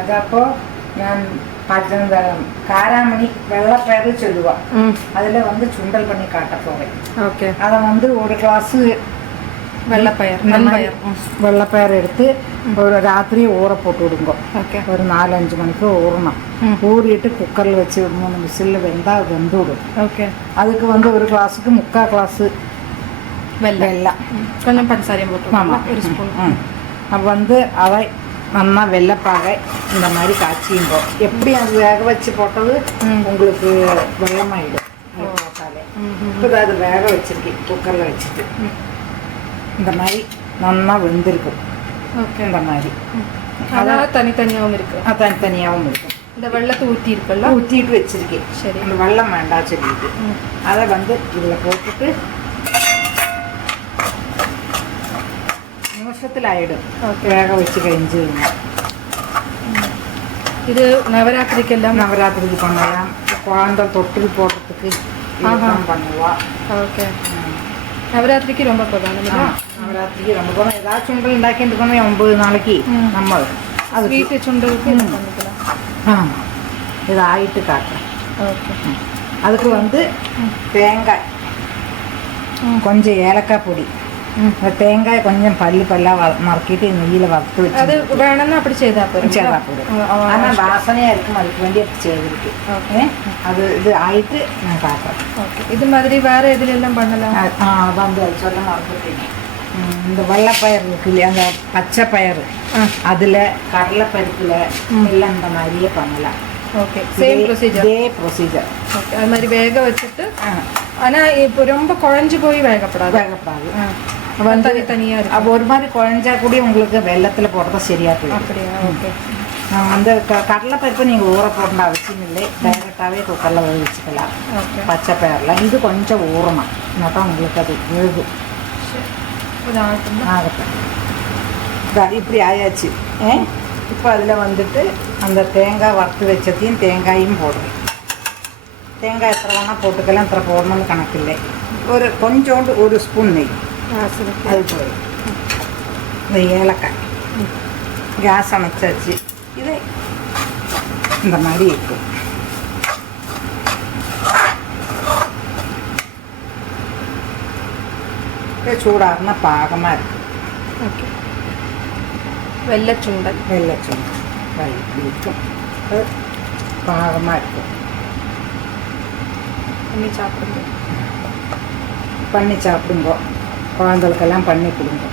അതപ്പോൾ ഞാൻ காராமணி வெள்ளைப்பயிறு சொல்லுவாள் அதில் வந்து சுண்டல் பண்ணி காட்ட போவேன். ஓகே. அதை வந்து ஒரு கிளாஸு வெள்ளைப்பயிறு எடுத்து ஒரு ராத்திரி ஊற போட்டு விடுங்க. ஓகே. ஒரு 4-5 மணிக்கு ஊறணும். ஊறிட்டு குக்கரில் வச்சு 3 விசிலில் வெந்தால் வெந்து விடும். ஓகே. அதுக்கு வந்து ஒரு கிளாஸுக்கு 3/4 கிளாஸு வெல்லம் கொஞ்சம் பஞ்சாரியம் போட்டு ஒரு ஸ்பூன். அப்போ வந்து அதை நல்லா வெள்ளைப்பாகை இந்த மாதிரி காய்ச்சிங்கோ. எப்படி அது வேக வச்சு போட்டது உங்களுக்கு வெள்ளமாயிடும் போட்டாலே. இப்போ அது வேக வச்சிருக்கேன் குக்கரில் வச்சுட்டு இந்த மாதிரி நல்லா வெந்திருக்கும். ஓகே. இந்த மாதிரி அதாவது தனித்தனியாகவும் இருக்குது. தனித்தனியாகவும் இருக்கும். இந்த வெள்ளத்தை ஊற்றி இருக்குல்ல ஊற்றிட்டு வச்சிருக்கேன். சரி. அந்த வெள்ளம் வேண்டாம் சொல்லிட்டு அதை வந்து இதில் போட்டுட்டு நிமிஷத்தில் ஆகிடும். வேக வச்சு கழிஞ்சு இது நவராத்திரிக்கெல்லாம் நவராத்திரிக்கு பண்ணலாம். குழந்தை தொட்டில் போடுறதுக்கு பண்ணுவா. ஓகே. நவராத்திரிக்கு ரொம்ப பிரதானம். நவராத்திரிக்கு ரொம்ப போகணும். ஏதாவது சுண்டல் உண்டாக்கிட்டு இருக்கணும் 9 நாளைக்கு நம்ம அது வீட்டு சுண்டலுக்கு பண்ணிக்கலாம். இது ஆயிட்டு காட்டுறேன். ஓகே. அதுக்கு வந்து தேங்காய் கொஞ்சம் ஏலக்காய் பொடி தேங்காய் கொஞ்சம் பல்லாக நறுக்கிட்டு நெய்யில் வறுத்து வச்சு அது வேணும்னா அப்படி செய்தால் போதும். ஆனால் வாசனையாக இருக்கும். அதுக்கு வேண்டி அப்படி செய்திருக்கு. அது இது ஆயிட்டு நான் காட்டுறேன். ஓகே. இது மாதிரி வேறு எதுலெல்லாம் பண்ணலாம்? வந்து அது சொல்ல மறந்துட்டீங்க. இந்த வெள்ளைப்பயிறு இருக்கு இல்லையா, அந்த பச்சை பயிறு அதில் கடலைப்பருப்பில் எல்லாம் இந்த மாதிரியே பண்ணலாம். ஓகே. Same procedure. ஓகே. அது மாதிரி வேக வச்சுட்டு ஆனால் இப்போ ரொம்ப குழஞ்சி போய் வேகப்படாது. வந்து தனியாக இருக்கும். அப்போ ஒரு மாதிரி குழஞ்சா கூட உங்களுக்கு வெள்ளத்தில் போடுறதா சரியா போயிடும். அப்படியா? ஓகே. அந்த கடலைப்பருப்பை நீங்கள் ஊற போடணும் அவசியம் இல்லை. டைரெக்டாகவே குக்கரில் வச்சுக்கலாம். ஓகே. பச்சை பயிரெலாம் இது கொஞ்சம் ஊறணும். என்னதான் உங்களுக்கு அது விழுது ஆகட்டும். இப்படி ஆயாச்சு. இப்போ அதில் வந்துட்டு அந்த தேங்காய் வறுத்து வச்சதையும் தேங்காயும் போடுறேன். தேங்காய் எத்தனை வேணால் போட்டுக்கலாம். எத்தனை போடணும்னு கணக்கில்லை. ஒரு கொஞ்சோண்டு ஒரு ஸ்பூன் நெய் அது போயிடும். இந்த ஏலக்காய் கேஸ் அணைச்சாச்சு. இதை இந்த மாதிரி இருக்கும். சூடாகுனா பாகமாக இருக்குது. ஓகே. வெள்ளைச்சுண்டல் இருக்கும். பாகமாக இருக்கும். பண்ணி சாப்பிடுங்க. குழந்தைகளுக்கெல்லாம் பண்ணி கொடுங்க.